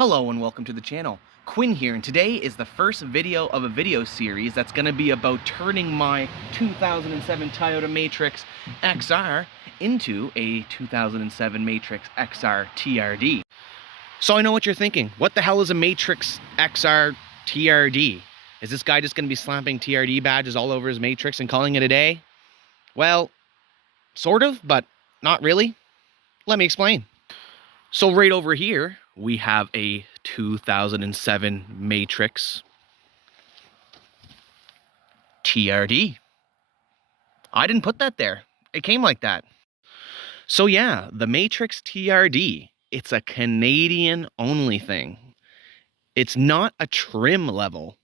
Hello and welcome to the channel. Quinn here, and today is the first video of a video series that's going to be about turning my 2007 Toyota Matrix XR into a 2007 Matrix XR TRD. So I know what you're thinking. What the hell is a Matrix XR TRD? Is this guy just going to be slapping TRD badges all over his Matrix and calling it a day? Well, sort of, but not really. Let me explain. So right over here, we have a 2007 Matrix TRD. I didn't put that there. It came like that. So yeah, the Matrix TRD, it's a Canadian only thing. It's not a trim level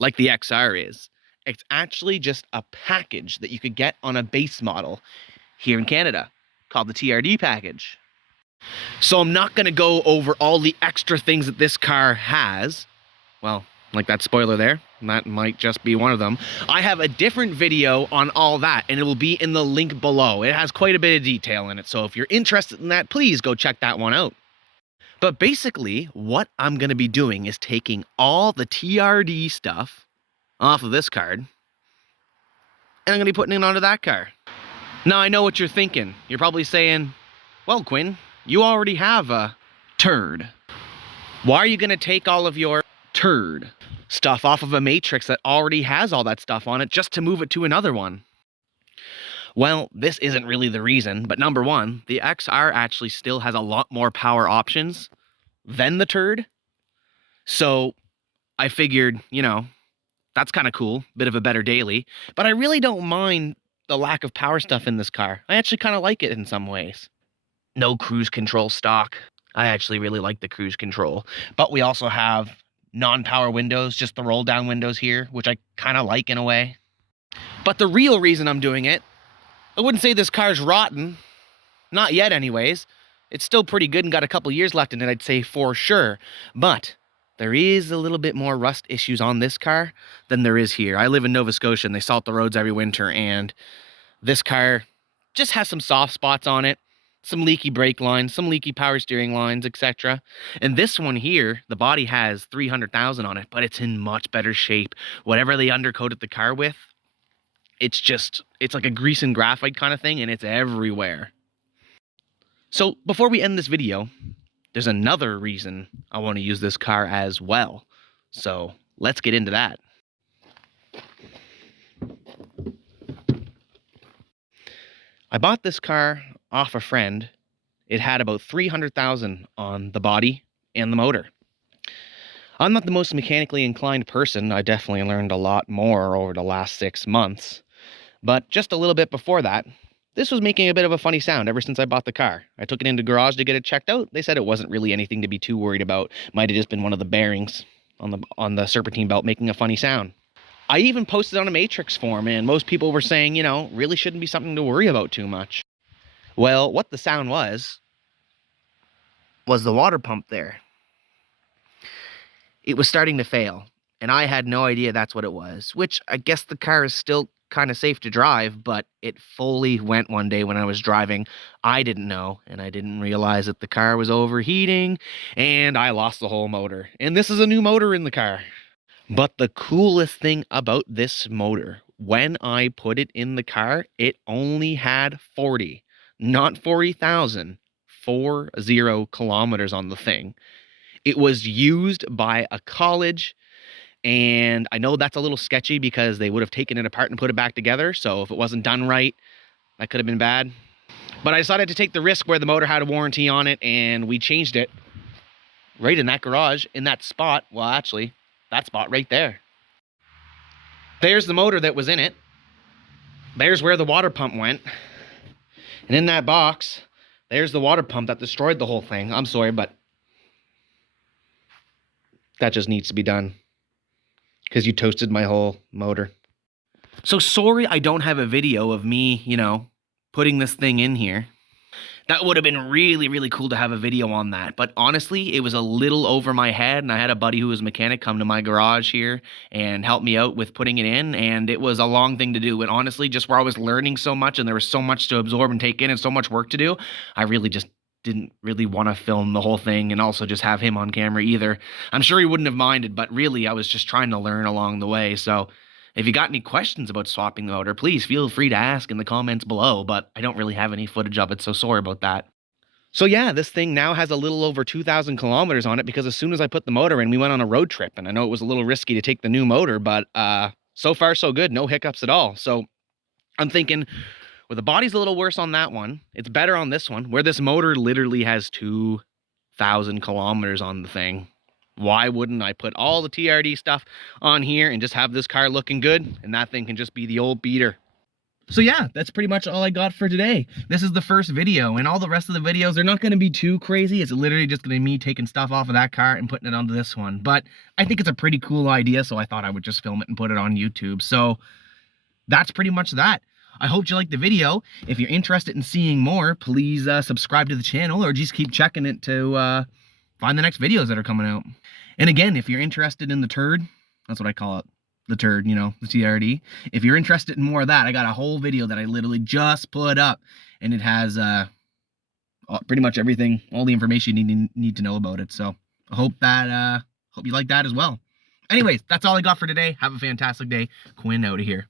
like the XR is. It's actually just a package that you could get on a base model here in Canada called the TRD package. So I'm not going to go over all the extra things that this car has. Well, like that spoiler there, that might just be one of them. I have a different video on all that, and it will be in the link below. It has quite a bit of detail in it, so if you're interested in that, please go check that one out. But basically, what I'm going to be doing is taking all the TRD stuff off of this card, and I'm going to be putting it onto that car. Now, I know what you're thinking. You're probably saying, well, Quinn, you already have a turd. Why are you going to take all of your turd stuff off of a Matrix that already has all that stuff on it just to move it to another one? Well, this isn't really the reason, but number one, the XR actually still has a lot more power options than the turd. So I figured, that's kind of cool, bit of a better daily, but I really don't mind the lack of power stuff in this car. I actually kind of like it in some ways. No cruise control stock. I actually really like the cruise control. But we also have non-power windows, just the roll down windows here, which I kind of like in a way. But the real reason I'm doing it, I wouldn't say this car's rotten. Not yet anyways. It's still pretty good and got a couple years left in it, I'd say for sure. But there is a little bit more rust issues on this car than there is here. I live in Nova Scotia and they salt the roads every winter, and this car just has some soft spots on it. Some leaky brake lines, some leaky power steering lines, etc. And this one here, the body has 300,000 on it, but it's in much better shape. Whatever they undercoated the car with, it's like a grease and graphite kind of thing, and it's everywhere. So before we end this video, there's another reason I want to use this car as well. So let's get into that. I bought this car off a friend. It had about 300,000 on the body and the motor. I'm not the most mechanically inclined person. I definitely learned a lot more over the last 6 months. But just a little bit before that, this was making a bit of a funny sound ever since I bought the car. I took it into the garage to get it checked out. They said it wasn't really anything to be too worried about. Might have just been one of the bearings on the serpentine belt making a funny sound. I even posted on a Matrix forum, and most people were saying, really shouldn't be something to worry about too much. Well, what the sound was the water pump there. It was starting to fail, and I had no idea that's what it was, which I guess the car is still kind of safe to drive, but it fully went one day when I was driving. I didn't know, and I didn't realize that the car was overheating, and I lost the whole motor. And this is a new motor in the car. But the coolest thing about this motor, when I put it in the car, it only had 40, not 40,000, 40 kilometers on the thing. It was used by a college, and I know that's a little sketchy because they would have taken it apart and put it back together, so if it wasn't done right, that could have been bad. But I decided to take the risk where the motor had a warranty on it, and we changed it right in that garage, in that spot. Well, actually, that spot right there. There's the motor that was in it. There's where the water pump went. And in that box, there's the water pump that destroyed the whole thing. I'm sorry, but that just needs to be done because you toasted my whole motor. So sorry I don't have a video of me, putting this thing in here. That would have been really, really cool to have a video on that. But honestly, it was a little over my head, and I had a buddy who was a mechanic come to my garage here and help me out with putting it in, and it was a long thing to do. And honestly, just where I was learning so much and there was so much to absorb and take in and so much work to do, I really just didn't really want to film the whole thing and also just have him on camera either. I'm sure he wouldn't have minded, but really I was just trying to learn along the way. So if you got any questions about swapping the motor, please feel free to ask in the comments below, but I don't really have any footage of it, so sorry about that. So yeah, this thing now has a little over 2,000 kilometers on it because as soon as I put the motor in, we went on a road trip, and I know it was a little risky to take the new motor, but so far so good, no hiccups at all. So I'm thinking, well, the body's a little worse on that one. It's better on this one, where this motor literally has 2,000 kilometers on the thing. Why wouldn't I put all the TRD stuff on here and just have this car looking good, and that thing can just be the old beater? So yeah, that's pretty much all I got for today. This is the first video, and all the rest of the videos are not going to be too crazy. It's literally just going to be me taking stuff off of that car and putting it onto this one. But I think it's a pretty cool idea, so I thought I would just film it and put it on YouTube. So that's pretty much that. I hope you liked the video. If you're interested in seeing more, please subscribe to the channel or just keep checking it to find the next videos that are coming out. And again, if you're interested in the turd, that's what I call it. The turd, you know, the TRD. If you're interested in more of that, I got a whole video that I literally just put up, and it has pretty much everything, all the information you need to know about it. So I hope that hope you like that as well. Anyways, that's all I got for today. Have a fantastic day. Quinn out of here.